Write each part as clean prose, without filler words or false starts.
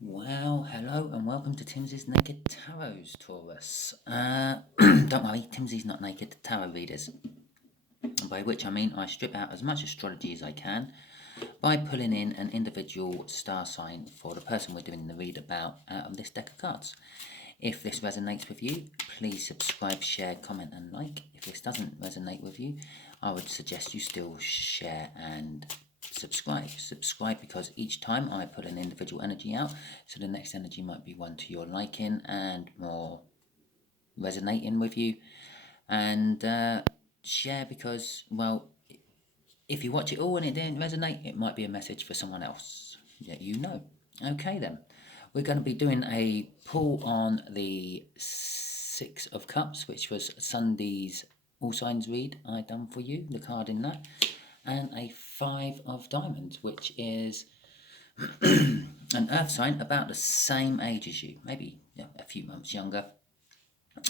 Well, hello and welcome to Timsy's Naked Tarot, Taurus. Don't worry, Timsy's not naked tarot readers. By which I mean I strip out as much astrology as I can by pulling in an individual star sign for the person we're doing the read about out of this deck of cards. If this resonates with you, please subscribe, share, comment and like. If this doesn't resonate with you, I would suggest you still share and subscribe because each time I put an individual energy out, so the next energy might be one to your liking and more resonating with you. And share because, well, if you watch it all and it didn't resonate, it might be a message for someone else that you know. Okay then, we're going to be doing a pull on the Six of Cups, which was Sunday's All Signs read I done for you, the card in that, and a Five of Diamonds, which is an earth sign about the same age as you, maybe a few months younger.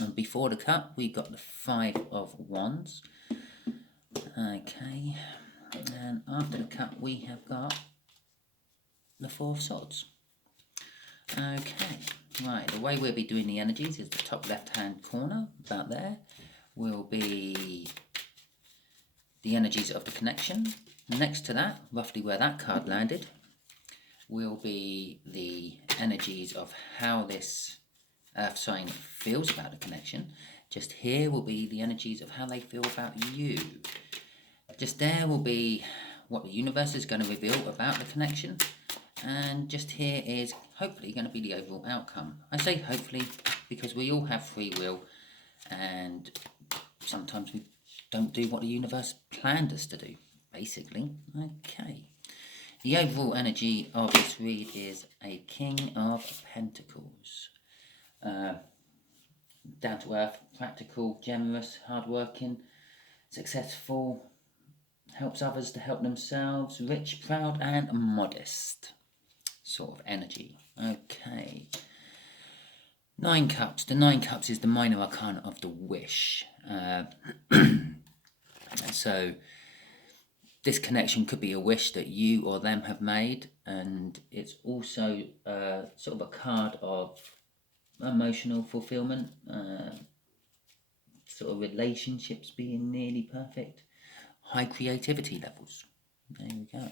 And before the cup, we got the Five of Wands. Okay, and after the cup, we have got the Four of Swords. Okay, right, the way we'll be doing the energies is the top left-hand corner, about there, will be the energies of the connection. Next to that, roughly where that card landed, will be the energies of how this earth sign feels about the connection. Just here will be the energies of how they feel about you. Just there will be what the universe is going to reveal about the connection. And just here is hopefully going to be the overall outcome. I say hopefully because we all have free will and sometimes we don't do what the universe planned us to do, basically. Okay. The overall energy of this read is a King of Pentacles. Down to earth, practical, generous, hardworking, successful, helps others to help themselves, rich, proud, and modest sort of energy. Okay. Nine Cups. The Nine Cups is the minor arcana of the wish. So this connection could be a wish that you or them have made, and it's also sort of a card of emotional fulfillment, sort of relationships being nearly perfect, high creativity levels. There we go.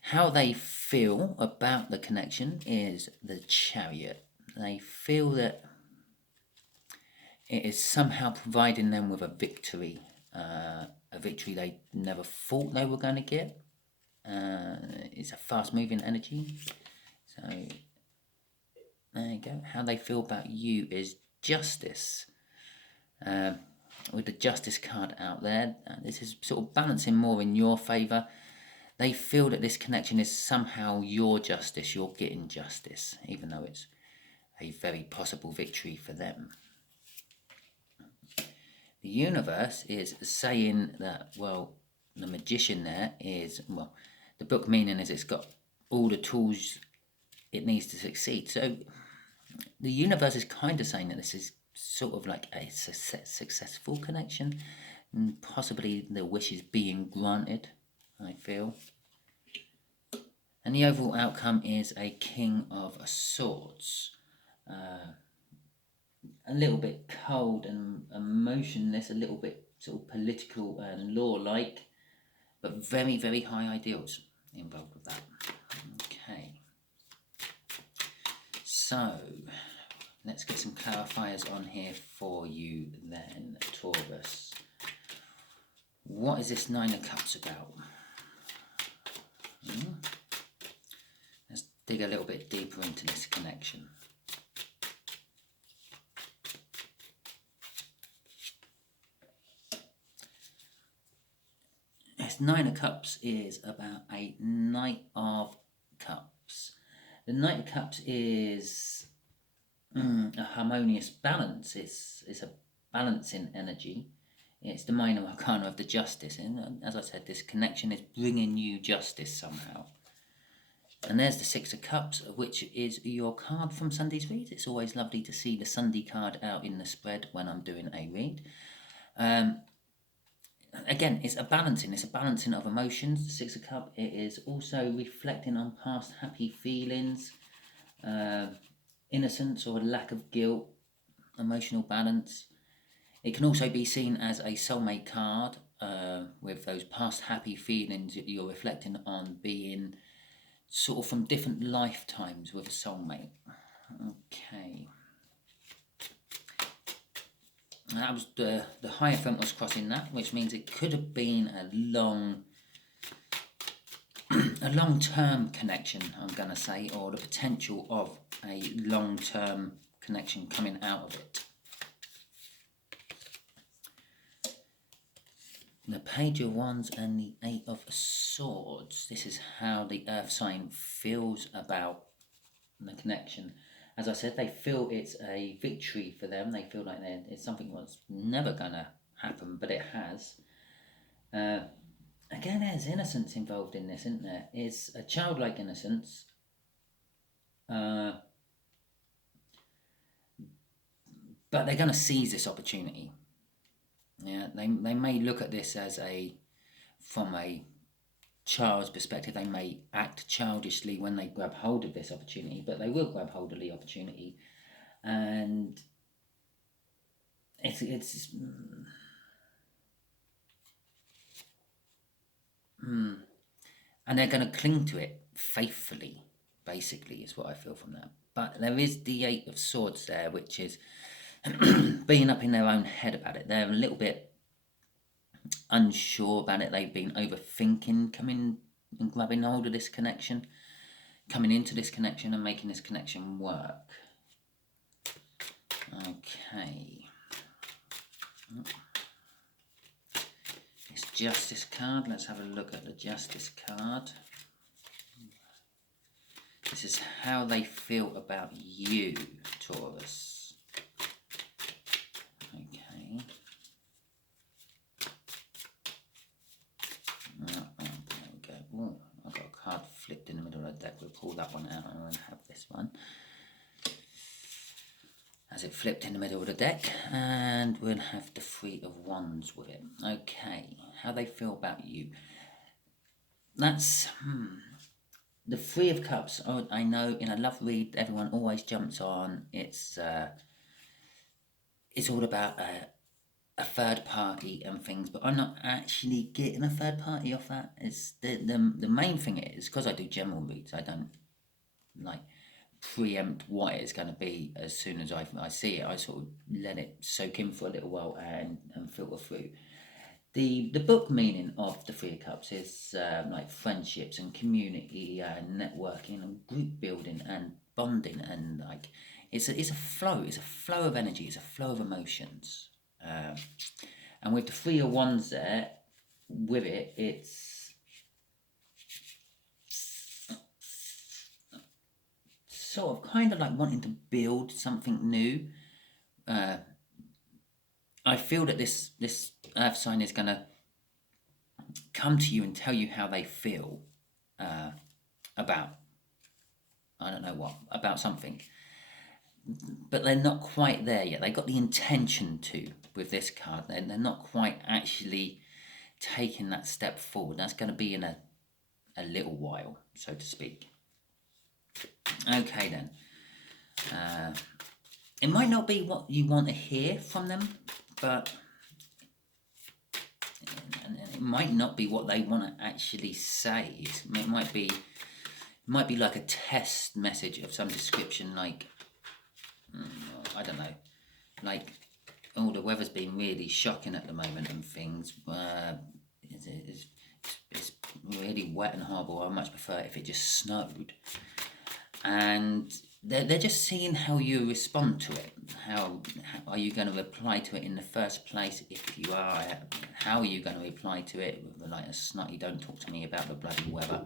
How they feel about the connection is the Chariot. They feel that it is somehow providing them with a victory they never thought they were going to get. It's a fast-moving energy. So there you go. How they feel about you is justice. With the Justice card out there, this is sort of balancing more in your favour. They feel that this connection is somehow your justice, you're getting justice, even though it's a very possible victory for them. The universe is saying that, well, the Magician there is, well, the book meaning is it's got all the tools it needs to succeed. So the universe is kind of saying that this is sort of like a successful connection, and possibly the wish is being granted, I feel. And the overall outcome is a King of Swords. A little bit cold and emotionless, a little bit sort of political and law-like, but very, very high ideals involved with that. Okay. So, let's get some clarifiers on here for you then, Taurus. What is this Nine of Cups about? Let's dig a little bit deeper into this connection. This Nine of Cups is about a Knight of Cups. The Knight of Cups is a harmonious balance. It's a balancing energy. It's the minor arcana of the Justice. And as I said, this connection is bringing you justice somehow. And there's the Six of Cups, which is your card from Sunday's read. It's always lovely to see the Sunday card out in the spread when I'm doing a read. again, it's a balancing. It's a balancing of emotions. The Six of Cups. It is also reflecting on past happy feelings, innocence or a lack of guilt, emotional balance. It can also be seen as a soulmate card, with those past happy feelings that you're reflecting on being sort of from different lifetimes with a soulmate. Okay. That was the Hierophant was crossing that, which means it could have been a long-term connection, I'm going to say, or the potential of a long-term connection coming out of it. The Page of Wands and the Eight of Swords. This is how the Earth sign feels about the connection. As I said, they feel it's a victory for them. They feel like it's something that's never going to happen, but it has. Again, there's innocence involved in this, isn't there? It's a childlike innocence. But they're going to seize this opportunity. Yeah, they may look at this as from a child's perspective. They may act childishly when they grab hold of this opportunity, but they will grab hold of the opportunity, and it's and they're going to cling to it faithfully. Basically, is what I feel from that. But there is the Eight of Swords there, which is being up in their own head about it. They're a little bit unsure about it. They've been overthinking coming and grabbing hold of this connection, coming into this connection and making this connection work. Okay. This Justice card. Let's have a look at the Justice card. This is how they feel about you, Taurus. Okay. There we go. Ooh, I've got a card flipped in the middle of the deck. We'll pull that one out and we'll have this one. As it flipped in the middle of the deck, and we'll have the Three of Wands with it. Okay, how they feel about you. That's the Three of Cups. Oh, I know in a love read, everyone always jumps on. It's all about a third party and things, but I'm not actually getting a third party off that. It's the main thing is, because I do general reads, I don't like preempt what it's going to be. As soon as I see it, I sort of let it soak in for a little while and filter through. The book meaning of the Three of Cups is like friendships and community and networking and group building and bonding, and like it's a flow. It's a flow of energy. It's a flow of emotions. And with the Three of Wands there, with it, it's sort of kind of like wanting to build something new. I feel that this Earth sign is going to come to you and tell you how they feel about, I don't know what, about something. But they're not quite there yet. They got the intention to with this card. They're not quite actually taking that step forward. That's going to be in a little while, so to speak. Okay then. It might not be what you want to hear from them, but it might not be what they want to actually say. It might be like a test message of some description, like I don't know, like, oh, the weather's been really shocking at the moment and things. It's really wet and horrible. I much prefer if it just snowed. And they're just seeing how you respond to it. How are you going to reply to it in the first place? If you are, how are you going to reply to it with like a snotty "don't talk to me about the bloody weather"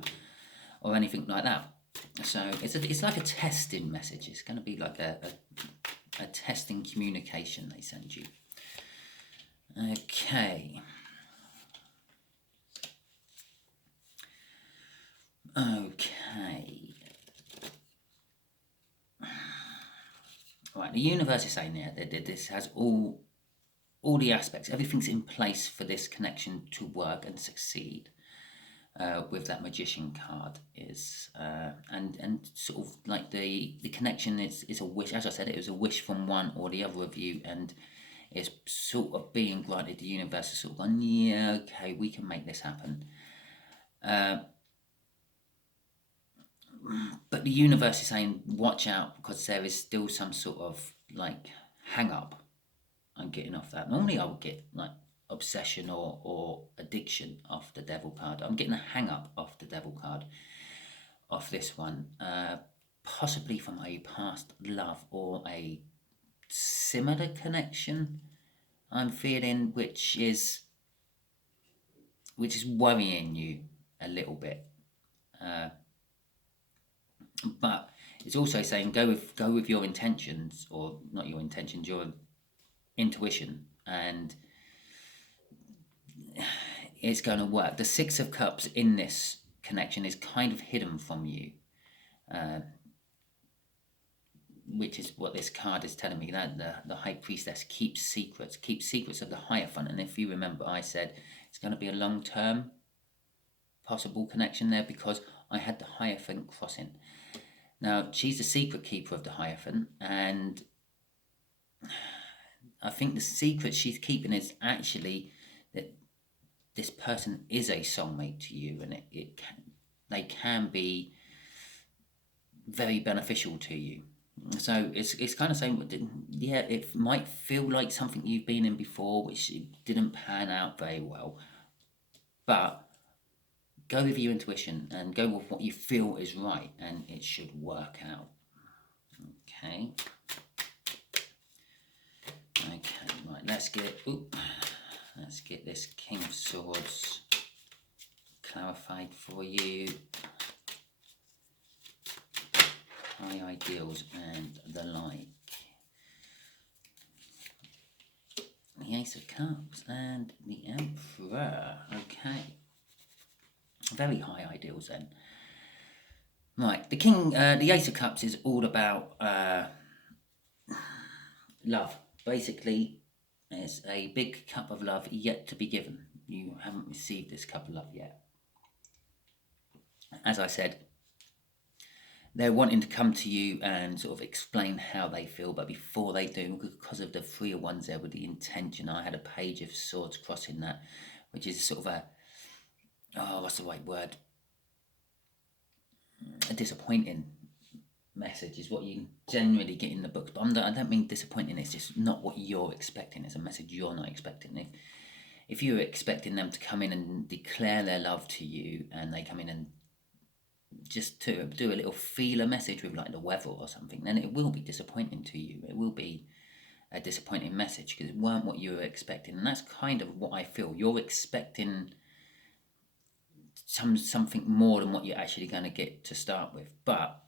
or anything like that? So it's like a testing message. It's going to be like a testing communication they send you. Okay. Right, the universe is saying there that this has all all the aspects, everything's in place for this connection to work and succeed. With that magician card is and sort of like the connection is a wish. As I said, it was a wish from one or the other of you, and it's sort of being granted. The universe is sort of going, yeah, okay, we can make this happen. But the universe is saying, watch out, because there is still some sort of like hang up on getting off that. Normally I would get like obsession or addiction off the devil card. I'm getting a hang up off the devil card off this one. Possibly from a past love or a similar connection I'm feeling, which is worrying you a little bit. But it's also saying go with your intentions, or not your intentions, your intuition, and it's going to work. The Six of Cups in this connection is kind of hidden from you, which is what this card is telling me, that the High Priestess keeps secrets of the Hierophant. And if you remember, I said it's going to be a long-term possible connection there, because I had the Hierophant crossing. Now, she's the secret keeper of the Hierophant, and I think the secret she's keeping is actually that this person is a soulmate to you, and they can be very beneficial to you. So it's kind of saying, yeah, it might feel like something you've been in before, which didn't pan out very well, but go with your intuition and go with what you feel is right, and it should work out. Okay. Okay, right, let's get this King of Swords clarified for you. High ideals and the like. The Ace of Cups and the Emperor. Okay. Very high ideals then. Right, the Ace of Cups is all about love. Basically, it's a big cup of love yet to be given. You haven't received this cup of love yet. As I said, they're wanting to come to you and sort of explain how they feel, but before they do, because of the Three of Wands there with the intention, I had a Page of Swords crossing that, which is sort of what's the right word? A disappointing message is what you generally get in the books, but I don't mean disappointing, it's just not what you're expecting. It's a message you're not expecting. If you're expecting them to come in and declare their love to you, and they come in and just to do a little feeler message with like the weather or something, then it will be disappointing to you. It will be a disappointing message because it weren't what you were expecting, and that's kind of what I feel. You're expecting something more than what you're actually going to get to start with, but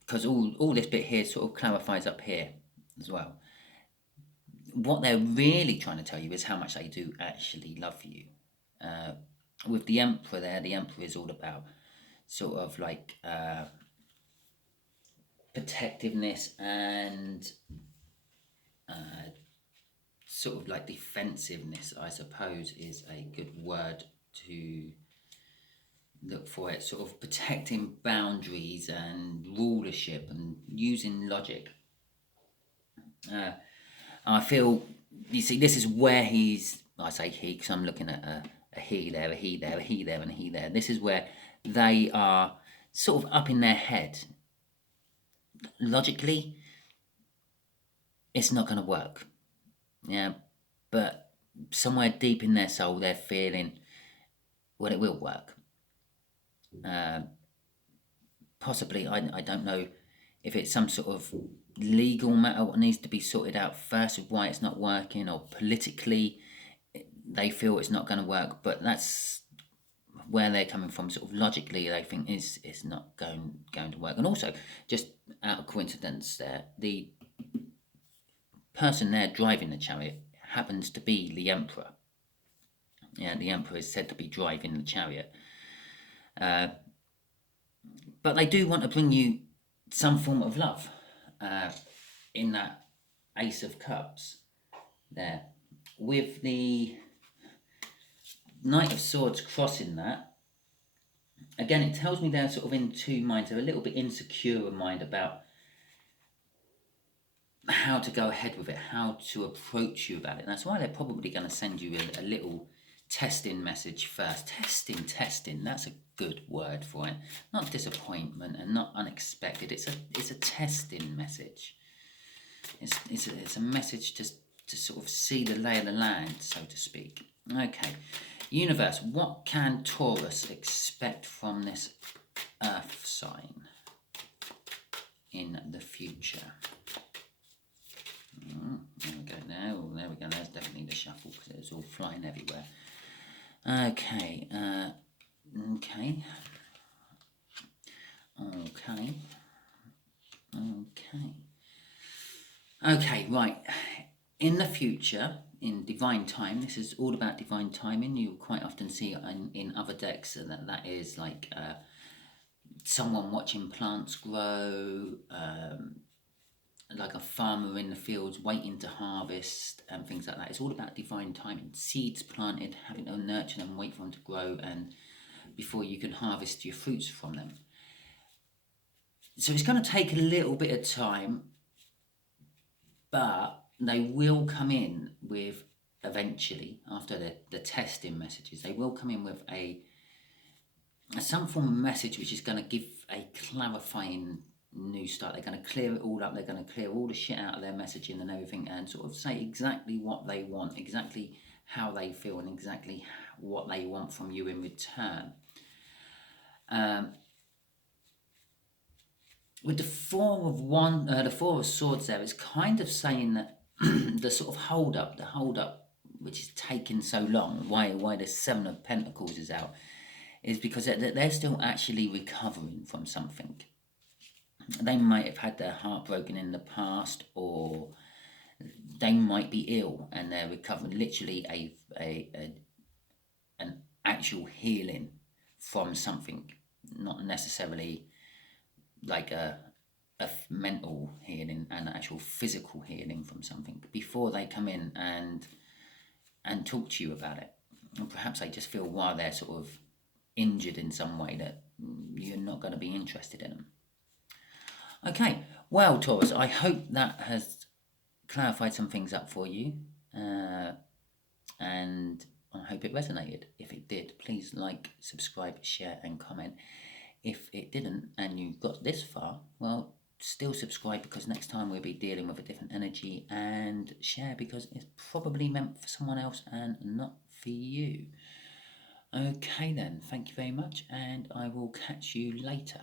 because all this bit here sort of clarifies up here as well. What they're really trying to tell you is how much they do actually love you. With the Emperor there, the Emperor is all about sort of like protectiveness and sort of like defensiveness, I suppose, is a good word to look for. It sort of protecting boundaries and rulership and using logic. I feel, you see, this is where I say he because I'm looking at a he there, a he there, a he there, and a he there. This is where they are sort of up in their head. Logically, it's not going to work. Yeah, but somewhere deep in their soul, they're feeling, well, it will work. Possibly, I don't know if it's some sort of legal matter what needs to be sorted out first of why it's not working, or politically they feel it's not going to work, but that's where they're coming from. Sort of logically they think it's not going to work. And also, just out of coincidence there, the person there driving the chariot happens to be the Emperor. Yeah, the Emperor is said to be driving the chariot. But they do want to bring you some form of love in that Ace of Cups. there. With the Knight of Swords crossing that, again, it tells me they're sort of in two minds. They're a little bit insecure in mind about how to go ahead with it, how to approach you about it. And that's why they're probably going to send you a little testing message first. Testing. That's a good word for it. Not disappointment and not unexpected. It's a testing message. It's a message to sort of see the lay of the land, so to speak. Okay, universe, what can Taurus expect from this Earth sign in the future? There we go. There we go. There's definitely the shuffle because it was all flying everywhere. Okay. Okay. Okay, right. In the future, in divine time, this is all about divine timing. You quite often see in other decks that is like someone watching plants grow, like a farmer in the fields waiting to harvest and things like that. It's all about divine timing. Seeds planted, having to nurture them, wait for them to grow, and before you can harvest your fruits from them. So it's going to take a little bit of time, but they will come in with, eventually, after the testing messages, they will come in with some form of message which is going to give a clarifying new start. They're going to clear it all up. They're going to clear all the shit out of their messaging and everything, and sort of say exactly what they want, exactly how they feel, and exactly what they want from you in return. With the Four of Swords there, it's kind of saying that the sort of hold up, which is taking so long, why the Seven of Pentacles is out, is because they're still actually recovering from something. They might have had their heart broken in the past, or they might be ill and they're recovering. Literally an actual healing from something, not necessarily like a mental healing, and actual physical healing from something, before they come in and talk to you about it. And perhaps they just feel, while they're sort of injured in some way, that you're not going to be interested in them. Okay, well, Taurus, I hope that has clarified some things up for you, and I hope it resonated. If it did, please like, subscribe, share and comment. If it didn't and you got this far, well, still subscribe, because next time we'll be dealing with a different energy, and share because it's probably meant for someone else and not for you. Okay then, thank you very much, and I will catch you later.